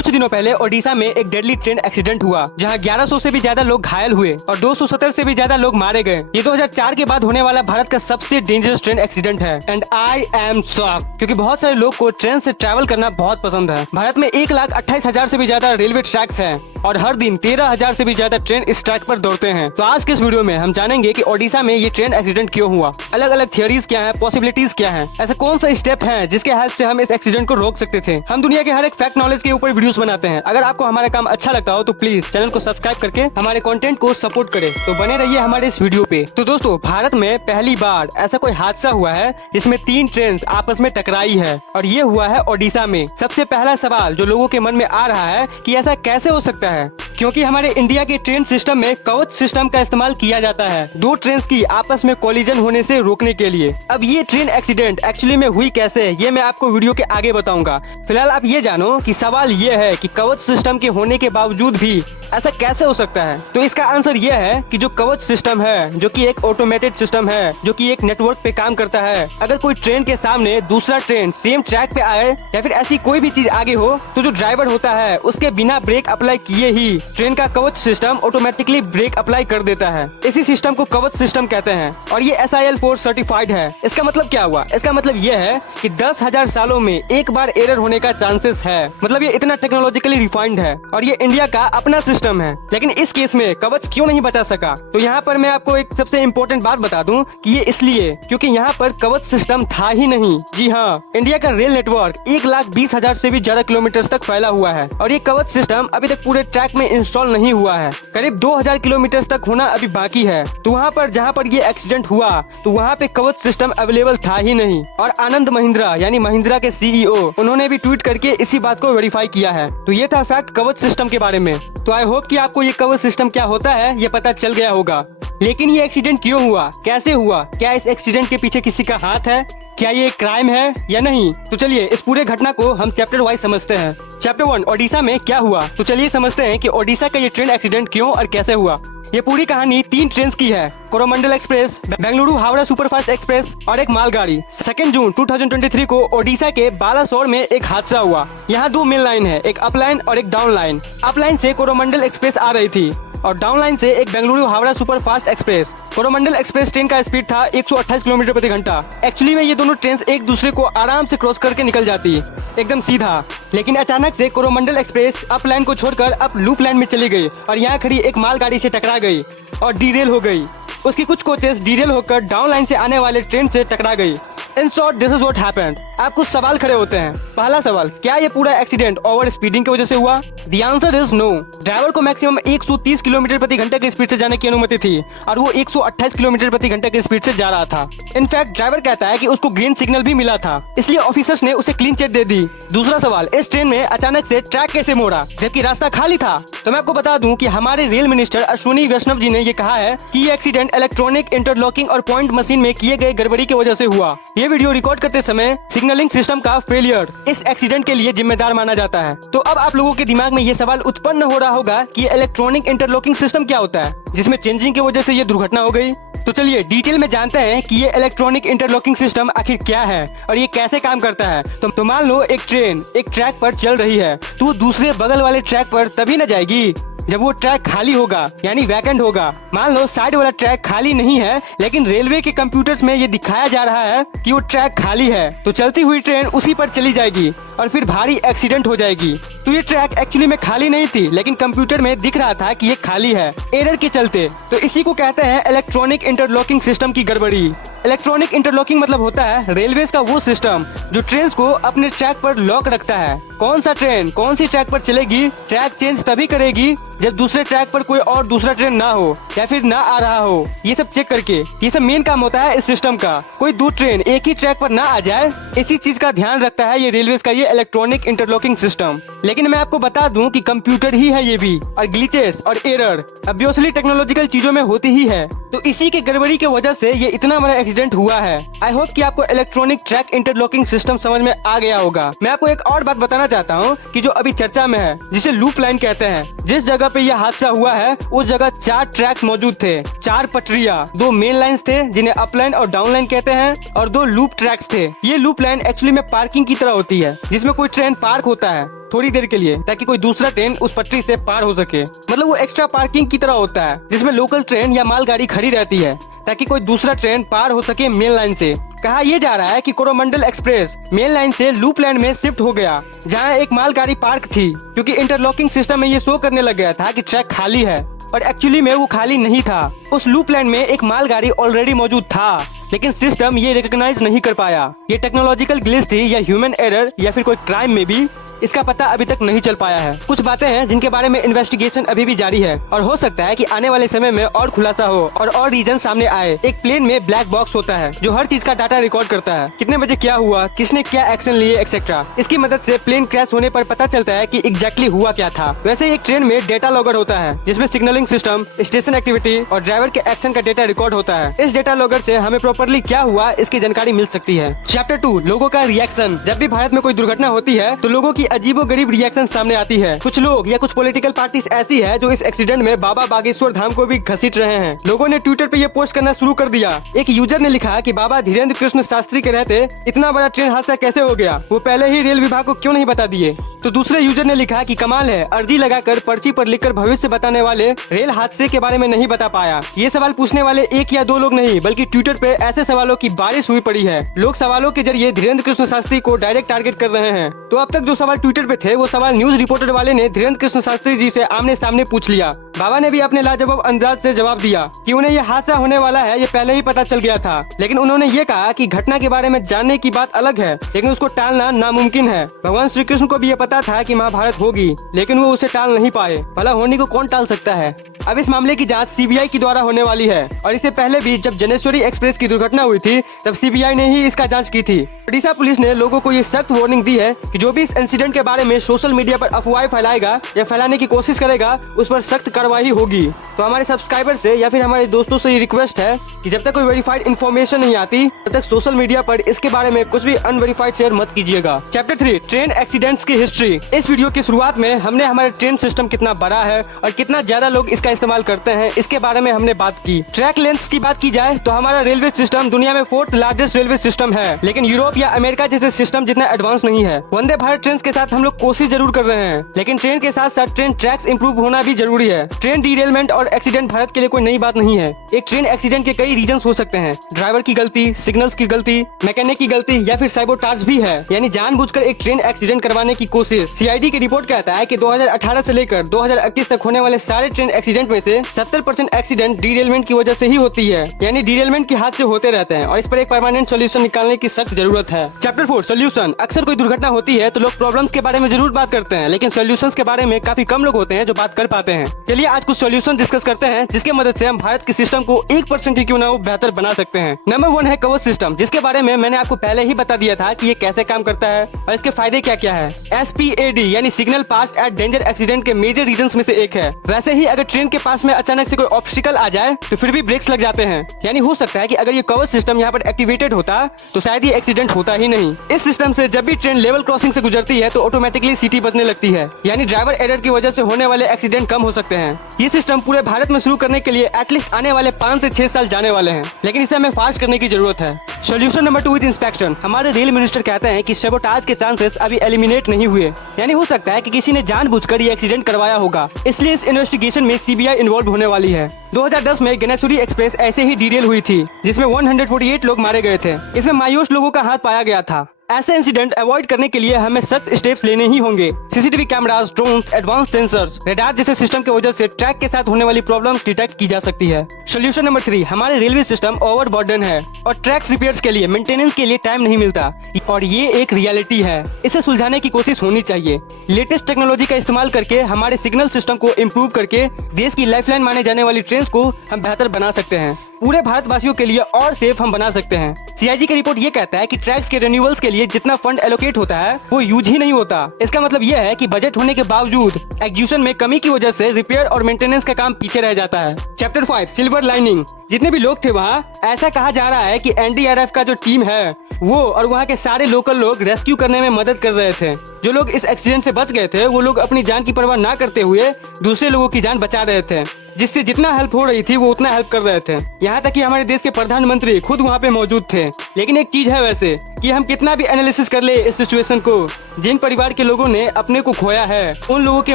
कुछ दिनों पहले ओडिशा में एक डेडली ट्रेन एक्सीडेंट हुआ जहां 1100 से भी ज्यादा लोग घायल हुए और 270 से भी ज्यादा लोग मारे गए। ये 2004 के बाद होने वाला भारत का सबसे डेंजरस ट्रेन एक्सीडेंट है एंड आई एम शॉक्ड क्योंकि बहुत सारे लोग को ट्रेन से ट्रैवल करना बहुत पसंद है। भारत में 1,28,000 से भी ज्यादा रेलवे ट्रैक्स हैं और हर दिन 13,000 से भी ज्यादा ट्रेन इस ट्रैक पर दौड़ते हैं। तो आज के इस वीडियो में हम जानेंगे कि ओडिशा में ये ट्रेन एक्सीडेंट क्यों हुआ, अलग अलग थियरीज क्या है, पॉसिबिलिटीज क्या है, ऐसा कौन सा स्टेप है जिसके हेल्प से हम इस एक्सीडेंट को रोक सकते थे। हम दुनिया के हर एक फैक्ट नॉलेज के ऊपर वीडियोस बनाते हैं। अगर आपको हमारा काम अच्छा लगता हो तो प्लीज चैनल को सब्सक्राइब करके हमारे कंटेंट को सपोर्ट करें। तो बने रहिए हमारे इस वीडियो पे। तो दोस्तों, भारत में पहली बार ऐसा कोई हादसा हुआ है जिसमें 3 ट्रेन आपस में टकराई है और ये हुआ है ओडिशा में। सबसे पहला सवाल जो लोगों के मन में आ रहा है कि ऐसा कैसे हो सकता है, क्योंकि हमारे इंडिया के ट्रेन सिस्टम में कवच सिस्टम का इस्तेमाल किया जाता है 2 ट्रेन की आपस में कोलिजन होने से रोकने के लिए। अब ये ट्रेन एक्सीडेंट एक्चुअली में हुई कैसे, ये मैं आपको वीडियो के आगे बताऊंगा। फिलहाल आप ये जानो कि सवाल ये है कि कवच सिस्टम के होने के बावजूद भी ऐसा कैसे हो सकता है। तो इसका आंसर ये है कि जो कवच सिस्टम है, जो कि एक ऑटोमेटेड सिस्टम है, जो कि एक नेटवर्क पे काम करता है। अगर कोई ट्रेन के सामने दूसरा ट्रेन सेम ट्रैक पे आए या फिर ऐसी कोई भी चीज आगे हो तो जो ड्राइवर होता है उसके बिना ब्रेक अप्लाई किए ही ट्रेन का कवच सिस्टम ऑटोमेटिकली ब्रेक अप्लाई कर देता है। इसी सिस्टम को कवच सिस्टम कहते हैं और ये SIL 4 सर्टिफाइड है। इसका मतलब क्या हुआ? इसका मतलब ये है कि 10,000 सालों में एक बार एरर होने का चांसेस है। मतलब ये इतना टेक्नोलॉजिकली रिफाइंड है और ये इंडिया का अपना सिस्टम है। लेकिन इस केस में कवच क्यों नहीं बचा सका? तो यहाँ पर मैं आपको एक सबसे इम्पोर्टेंट बात बता दूं कि ये इसलिए क्योंकि यहाँ पर कवच सिस्टम था ही नहीं। जी हाँ, इंडिया का रेल नेटवर्क 1,20,000 से भी ज्यादा किलोमीटर तक फैला हुआ है और ये कवच सिस्टम अभी तक पूरे ट्रैक में इंस्टॉल नहीं हुआ है। करीब 2,000 किलोमीटर तक होना अभी बाकी है। तो वहाँ पर जहाँ पर ये एक्सीडेंट हुआ तो वहाँ पे कवच सिस्टम अवेलेबल था ही नहीं। और आनंद महिंद्रा यानी महिंद्रा के CEO उन्होंने भी ट्वीट करके इसी बात को वेरीफाई किया है। तो ये था फैक्ट कवच सिस्टम के बारे में। तो आई होप कि आपको ये कवच सिस्टम क्या होता है ये पता चल गया होगा। लेकिन ये एक्सीडेंट क्यों हुआ, कैसे हुआ, क्या इस एक्सीडेंट के पीछे किसी का हाथ है, क्या ये क्राइम है या नहीं? तो चलिए इस पूरे घटना को हम चैप्टर वाइज समझते हैं। चैप्टर 1, ओडिशा में क्या हुआ। तो चलिए समझते हैं कि ओडिशा का ये ट्रेन एक्सीडेंट क्यों और कैसे हुआ। ये पूरी कहानी 3 ट्रेन की है, Coromandel express, Bengaluru Howrah superfast express और एक मालगाड़ी। 2 जून 2023 को ओडिशा के बालासोर में एक हादसा हुआ। यहाँ 2 मेन लाइन है, एक अप लाइन और एक डाउन लाइन। अप लाइन से कोरोमंडल एक्सप्रेस आ रही थी और डाउन लाइन से एक Bengaluru Howrah superfast express. Coromandel express train का स्पीड था 128 किलोमीटर प्रति घंटा। एक्चुअली में ये दोनों ट्रेन एक दूसरे को आराम से क्रॉस करके निकल जाती, एकदम सीधा। लेकिन अचानक से कोरोमंडल एक्सप्रेस अप लाइन को छोड़कर अप लूप लाइन में चली गई और यहाँ खड़ी एक मालगाड़ी से टकरा गई और डीरेल हो गई। उसकी कुछ कोचेस डीरेल होकर डाउन लाइन से आने वाले ट्रेन से टकरा गई। In short this is what happened. आप कुछ सवाल खड़े होते हैं। पहला सवाल, क्या ये पूरा एक्सीडेंट ओवर स्पीडिंग की वजह से हुआ? The answer is no. Driver को मैक्सिमम 130 किलोमीटर प्रति घंटे की स्पीड से जाने की अनुमति थी और वो 128 किलोमीटर प्रति घंटे की स्पीड से जा रहा था। इनफैक्ट ड्राइवर कहता है कि उसको ग्रीन सिग्नल भी मिला था, इसलिए ऑफिसर्स ने उसे क्लीन चिट दे दी। दूसरा सवाल, इस ट्रेन में अचानक से ट्रैक कैसे मोड़ा जबकि रास्ता खाली था? तो मैं आपको बता दूं कि हमारे रेल मिनिस्टर अश्विनी वैष्णव जी ने ये कहा है कि ये एक्सीडेंट इलेक्ट्रॉनिक इंटरलॉकिंग और पॉइंट मशीन में किए गए गड़बड़ी की वजह से हुआ। ये वीडियो रिकॉर्ड करते समय सिग्नलिंग सिस्टम का फेलियर इस एक्सीडेंट के लिए जिम्मेदार माना जाता है। तो अब आप लोगों के दिमाग में ये सवाल उत्पन्न हो रहा होगा कि इलेक्ट्रॉनिक इंटरलॉकिंग सिस्टम क्या होता है जिसमें चेंजिंग की वजह से ये दुर्घटना हो गई। तो चलिए डिटेल में जानते हैं कि ये इलेक्ट्रॉनिक इंटरलॉकिंग सिस्टम आखिर क्या है और ये कैसे काम करता है। तो मान लो एक ट्रेन एक ट्रैक पर चल रही है तो वो दूसरे बगल वाले ट्रैक पर तभी न जाएगी जब वो ट्रैक खाली होगा, यानी वैकेंट होगा। मान लो साइड वाला ट्रैक खाली नहीं है लेकिन रेलवे के कंप्यूटर्स में ये दिखाया जा रहा है कि वो ट्रैक खाली है, तो चलती हुई ट्रेन उसी पर चली जाएगी और फिर भारी एक्सीडेंट हो जाएगी। तो ये ट्रैक एक्चुअली में खाली नहीं थी लेकिन कंप्यूटर में दिख रहा था कि ये खाली है एरर के चलते। तो इसी को कहते हैं इलेक्ट्रॉनिक इंटरलॉकिंग सिस्टम की गड़बड़ी। इलेक्ट्रॉनिक इंटरलॉकिंग मतलब होता है रेलवे का वो सिस्टम जो ट्रेन को अपने ट्रैक पर लॉक रखता है। कौन सा ट्रेन कौन सी ट्रैक पर चलेगी, ट्रैक चेंज तभी करेगी जब दूसरे ट्रैक पर कोई और दूसरा ट्रेन ना हो या फिर ना आ रहा हो, ये सब चेक करके। ये सब मेन काम होता है इस सिस्टम का। कोई 2 ट्रेन एक ही ट्रैक पर ना आ जाए, इसी चीज का ध्यान रखता है ये रेलवे का ये इलेक्ट्रॉनिक इंटरलॉकिंग सिस्टम। लेकिन मैं आपको बता दूं कि कंप्यूटर ही है ये भी, और ग्लिचेस और एरर ऑब्वियसली टेक्नोलॉजिकल चीजों में होती ही है। तो इसी के गड़बड़ी की वजह से ये इतना बड़ा एक्सीडेंट हुआ है। आई होप कि आपको इलेक्ट्रॉनिक ट्रैक इंटरलॉकिंग सिस्टम समझ में आ गया होगा। मैं आपको एक और बात बताना चाहता हूँ कि जो अभी चर्चा में है, जिसे लूप लाइन कहते हैं। जिस जगह पे यह हादसा हुआ है उस जगह 4 ट्रैक्स मौजूद थे, 4 पटरियां, 2 मेन लाइंस थे जिन्हें अप लाइन और डाउन लाइन कहते हैं और 2 लूप ट्रैक्स थे। ये लूप लाइन एक्चुअली में पार्किंग की तरह होती है जिसमें कोई ट्रेन पार्क होता है थोड़ी देर के लिए, ताकि कोई दूसरा ट्रेन उस पटरी से पार हो सके। मतलब वो एक्स्ट्रा पार्किंग की तरह होता है, जिसमें लोकल ट्रेन या मालगाड़ी खड़ी रहती है ताकि कोई दूसरा ट्रेन पार हो सके मेन लाइन से। कहा यह जा रहा है कि कोरोमंडल एक्सप्रेस मेन लाइन से लूप लाइन में शिफ्ट हो गया, जहां एक मालगाड़ी पार्क थी, क्योंकि इंटरलॉकिंग सिस्टम में ये शो करने लग गया था कि ट्रैक खाली है, और एक्चुअली में वो खाली नहीं था। उस लूप लाइन में एक मालगाड़ी ऑलरेडी मौजूद था, लेकिन सिस्टम ये रिकॉग्नाइज नहीं कर पाया। ये टेक्नोलॉजिकल ग्लिच थी या ह्यूमन एरर या फिर कोई क्राइम में भी, इसका पता अभी तक नहीं चल पाया है। कुछ बातें हैं जिनके बारे में इन्वेस्टिगेशन अभी भी जारी है, और हो सकता है कि आने वाले समय में और खुलासा हो और रीजन सामने आए। एक प्लेन में ब्लैक बॉक्स होता है जो हर चीज का डाटा रिकॉर्ड करता है, कितने बजे क्या हुआ, किसने क्या एक्शन लिए एक्सेट्रा। इसकी मदद से प्लेन क्रैश होने पर पता चलता है कि एग्जैक्टली हुआ क्या था। वैसे एक ट्रेन में डेटा लॉगर होता है, जिसमें सिग्नलिंग सिस्टम, स्टेशन एक्टिविटी और ड्राइवर के एक्शन का डेटा रिकॉर्ड होता है। इस डेटा लॉगर से हमें प्रॉपर्ली क्या हुआ इसकी जानकारी मिल सकती है। चैप्टर 2, लोगों का रिएक्शन। जब भी भारत में कोई दुर्घटना होती है तो लोगों की अजीबोगरीब रिएक्शन सामने आती है। कुछ लोग या कुछ पॉलिटिकल पार्टीज ऐसी है जो इस एक्सीडेंट में बाबा बागेश्वर धाम को भी घसीट रहे हैं। लोगों ने ट्विटर पे ये पोस्ट करना शुरू कर दिया। एक यूजर ने लिखा कि बाबा धीरेन्द्र कृष्ण शास्त्री के रहते इतना बड़ा ट्रेन हादसा कैसे हो गया, वो पहले ही रेल विभाग को क्यों नहीं बता दिए। तो दूसरे यूजर ने लिखा कि कमाल है, अर्जी लगाकर पर्ची पर लिखकर भविष्य बताने वाले रेल हादसे के बारे में नहीं बता पाया। ये सवाल पूछने वाले एक या दो लोग नहीं, बल्कि ट्विटर पे ऐसे सवालों की बारिश हुई पड़ी है। लोग सवालों के जरिए धीरेन्द्र कृष्ण शास्त्री को डायरेक्ट टारगेट कर रहे हैं। तो अब तक जो सवाल ट्विटर पे थे वो सवाल न्यूज रिपोर्टर वाले ने धीरेन्द्र कृष्ण शास्त्री जी से आमने सामने पूछ लिया। बाबा ने भी अपने लाजवाब अंदाज से जवाब दिया कि उन्हें ये हादसा होने वाला है, ये पहले ही पता चल गया था। लेकिन उन्होंने ये कहा कि घटना के बारे में जानने की बात अलग है, लेकिन उसको टालना नामुमकिन है। भगवान श्री कृष्ण को भी ये पता था कि महाभारत होगी, लेकिन वो उसे टाल नहीं पाए। भला होने को कौन टाल सकता है। अब इस मामले की जांच सीबीआई के द्वारा होने वाली है, और इससे पहले भी जब जनेश्वरी एक्सप्रेस की दुर्घटना हुई थी तब सीबीआई ने ही इसका जांच की थी। ओडिशा पुलिस ने लोगों को ये सख्त वार्निंग दी है कि जो भी इस इंसिडेंट के बारे में सोशल मीडिया पर अफवाहें फैलाएगा या फैलाने की कोशिश करेगा उस पर सख्त कार्रवाई होगी। तो हमारे सब्सक्राइबर से या फिर हमारे दोस्तों से ये रिक्वेस्ट है कि जब तक कोई वेरीफाइड इन्फॉर्मेशन नहीं आती तब तक सोशल मीडिया पर इसके बारे में कुछ भी अनवेरीफाइड शेयर मत कीजिएगा। चैप्टर 3, ट्रेन एक्सीडेंट्स की हिस्ट्री। इस वीडियो की शुरुआत में हमने हमारे ट्रेन सिस्टम कितना बड़ा है और कितना ज्यादा लोग इसका इस्तेमाल करते हैं इसके बारे में हमने बात की। ट्रैक लेंथ की बात की जाए तो हमारा रेलवे सिस्टम दुनिया में 4th लार्जेस्ट रेलवे सिस्टम है, लेकिन यूरोप या अमेरिका जैसे सिस्टम जितना एडवांस नहीं है। वंदे भारत ट्रेन के साथ हम लोग कोशिश जरूर कर रहे हैं, लेकिन ट्रेन के साथ साथ ट्रेन ट्रैक्स इंप्रूव होना भी जरूरी है। ट्रेन डीरेलमेंट और एक्सीडेंट भारत के लिए कोई नई बात नहीं है। एक ट्रेन एक्सीडेंट के कई रीजन हो सकते हैं, ड्राइवर की गलती, सिग्नल्स की गलती, मैकेनिक की गलती या फिर साइबोटाज भी है, यानी जानबूझकर एक ट्रेन एक्सीडेंट करवाने की कोशिश। सीआईडी की रिपोर्ट कहता है कि 2018 से लेकर 2021 तक होने वाले सारे ट्रेन एक्सीडेंट में से 70% एक्सीडेंट डीरेलमेंट की वजह से ही होती है, यानी डीरेलमेंट के हादसे होते रहते हैं और इस पर एक परमानेंट सोल्यूशन निकालने की सख्त जरूरत है। Chapter 4, solution. अक्सर कोई दुर्घटना होती है तो लोग प्रॉब्लम्स के बारे में जरूर बात करते हैं, लेकिन सोल्यूशंस के बारे में काफी कम लोग होते हैं जो बात कर पाते हैं। चलिए आज कुछ सोल्यूशन डिस्कस करते हैं जिसके मदद से हम भारत के सिस्टम को 1% ही क्यों ना हो बेहतर बना सकते हैं। नंबर 1 है कवच सिस्टम, जिसके बारे में मैंने आपको पहले ही बता दिया था कि ये कैसे काम करता है और इसके फायदे क्या क्या है। SPAD यानी signal past at danger accident के मेजर रीजंस में से एक है। वैसे ही अगर ट्रेन के पास में अचानक से कोई ऑब्स्टिकल आ जाए तो फिर भी ब्रेक्स लग जाते हैं, यानी हो सकता है कि अगर ये कवच सिस्टम यहाँ पर एक्टिवेटेड होता तो शायद ये एक्सीडेंट होता ही नहीं। इस सिस्टम से जब भी ट्रेन लेवल क्रॉसिंग से गुजरती है तो ऑटोमेटिकली सीटी बजने लगती है, यानी ड्राइवर एरर की वजह से होने वाले एक्सीडेंट कम हो सकते हैं। ये सिस्टम पूरे भारत में शुरू करने के लिए एटलीस्ट आने वाले 5 से 6 साल जाने वाले हैं, लेकिन इसे हमें फास्ट करने की जरूरत है। Solution number 2 with inspection. हमारे रेल मिनिस्टर कहते हैं कि सबोटाज के चांसेस अभी एलिमिनेट नहीं हुए, यानी हो सकता है कि किसी ने जानबूझकर ये एक्सीडेंट करवाया होगा, इसलिए इस इन्वेस्टिगेशन में सीबीआई इन्वॉल्व होने वाली है। 2010 में गनेशुरी एक्सप्रेस ऐसे ही डीरेल हुई थी, जिसमें 148 लोग मारे गए थे। इसमें मायूस लोगों का हाथ पाया गया था। ऐसे इंसिडेंट अवॉइड करने के लिए हमें सख्त स्टेप्स लेने ही होंगे। CCTV cameras, drones, advance sensors, radar जैसे सिस्टम की वजह से ट्रैक के साथ होने वाली प्रॉब्लम्स डिटेक्ट की जा सकती है। सोल्यूशन नंबर 3, हमारे रेलवे सिस्टम ओवरबर्डन है और ट्रैक्स रिपेयर्स के लिए, मेंटेनेंस के लिए टाइम नहीं मिलता, और ये एक रियलिटी है। इसे सुलझाने की कोशिश होनी चाहिए। लेटेस्ट टेक्नोलॉजी का इस्तेमाल करके हमारे सिग्नल सिस्टम को इम्प्रूव करके देश की लाइफलाइन माने जाने वाली ट्रेन को हम बेहतर बना सकते हैं। पूरे भारतवासियों के लिए और सेफ हम बना सकते हैं। सीआईजी की रिपोर्ट ये कहता है कि ट्रैक्स के रिन्यूअल्स के लिए जितना फंड एलोकेट होता है वो यूज ही नहीं होता। इसका मतलब ये है कि बजट होने के बावजूद एग्जीक्यूशन में कमी की वजह से रिपेयर और मेंटेनेंस का काम पीछे रह जाता है। Chapter 5, silver lining. जितने भी लोग थे वहाँ, ऐसा कहा जा रहा है कि एनडीआरएफ का जो टीम है वो और वहाँ के सारे लोकल लोग रेस्क्यू करने में मदद कर रहे थे। जो लोग इस एक्सीडेंट से बच गए थे वो लोग अपनी जान की परवाह ना करते हुए दूसरे लोगों की जान बचा रहे थे, जिससे जितना हेल्प हो रही थी वो उतना हेल्प कर रहे थे। यहाँ तक कि हमारे देश के प्रधानमंत्री खुद वहाँ पे मौजूद थे। लेकिन एक चीज है, वैसे कि हम कितना भी एनालिसिस कर ले इस सिचुएशन को, जिन परिवार के लोगों ने अपने को खोया है उन लोगों के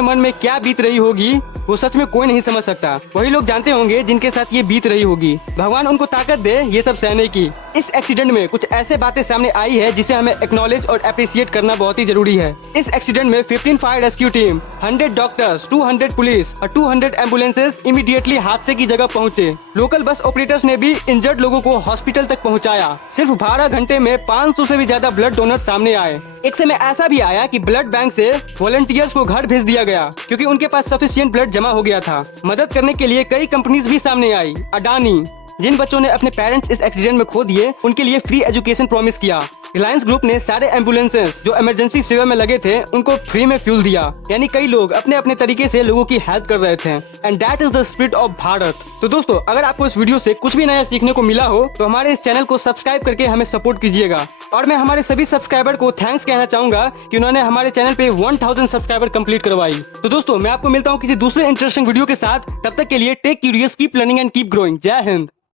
मन में क्या बीत रही होगी वो सच में कोई नहीं समझ सकता। वही लोग जानते होंगे जिनके साथ ये बीत रही होगी। भगवान उनको ताकत दे ये सब सहने की। इस एक्सीडेंट में कुछ ऐसे बातें सामने आई है जिसे हमें एक्नॉलेज और अप्रिशिएट करना बहुत ही जरूरी है। इस एक्सीडेंट में 15 fire rescue team, 100 doctors, 200 police और 200 एम्बुलेंसेस इमीडिएटली हादसे की जगह पहुंचे। लोकल बस ऑपरेटर्स ने भी इंजर्ड लोगों को हॉस्पिटल तक पहुंचाया। सिर्फ 12 घंटे में 500 से भी ज्यादा ब्लड डोनर सामने आए। एक समय ऐसा भी आया कि ब्लड बैंक से वॉलंटियर्स को घर भेज दिया गया क्योंकि उनके पास सफिशिएंट ब्लड जमा हो गया था। मदद करने के लिए कई कंपनीज भी सामने आई। अडानी, जिन बच्चों ने अपने पेरेंट्स इस एक्सीडेंट में खो दिए उनके लिए फ्री एजुकेशन प्रॉमिस किया। रिलायंस ग्रुप ने सारे एम्बुलेंसेस जो इमरजेंसी सेवा में लगे थे उनको फ्री में फ्यूल दिया। यानी कई लोग अपने अपने तरीके से लोगों की हेल्प कर रहे थे। And that is the spirit of Bharat. तो दोस्तों, अगर आपको इस वीडियो से कुछ भी नया सीखने को मिला हो तो हमारे इस चैनल को सब्सक्राइब करके हमें सपोर्ट कीजिएगा। और मैं हमारे सभी सब्सक्राइबर को थैंक्स कहना चाहूंगा कि उन्होंने हमारे चैनल पे 1000 सब्सक्राइबर कंप्लीट करवाई। तो दोस्तों, मैं आपको मिलता हूँ किसी दूसरे इंटरेस्टिंग वीडियो के साथ। तब तक के लिए take curious, keep learning and keep growing. जय हिंद।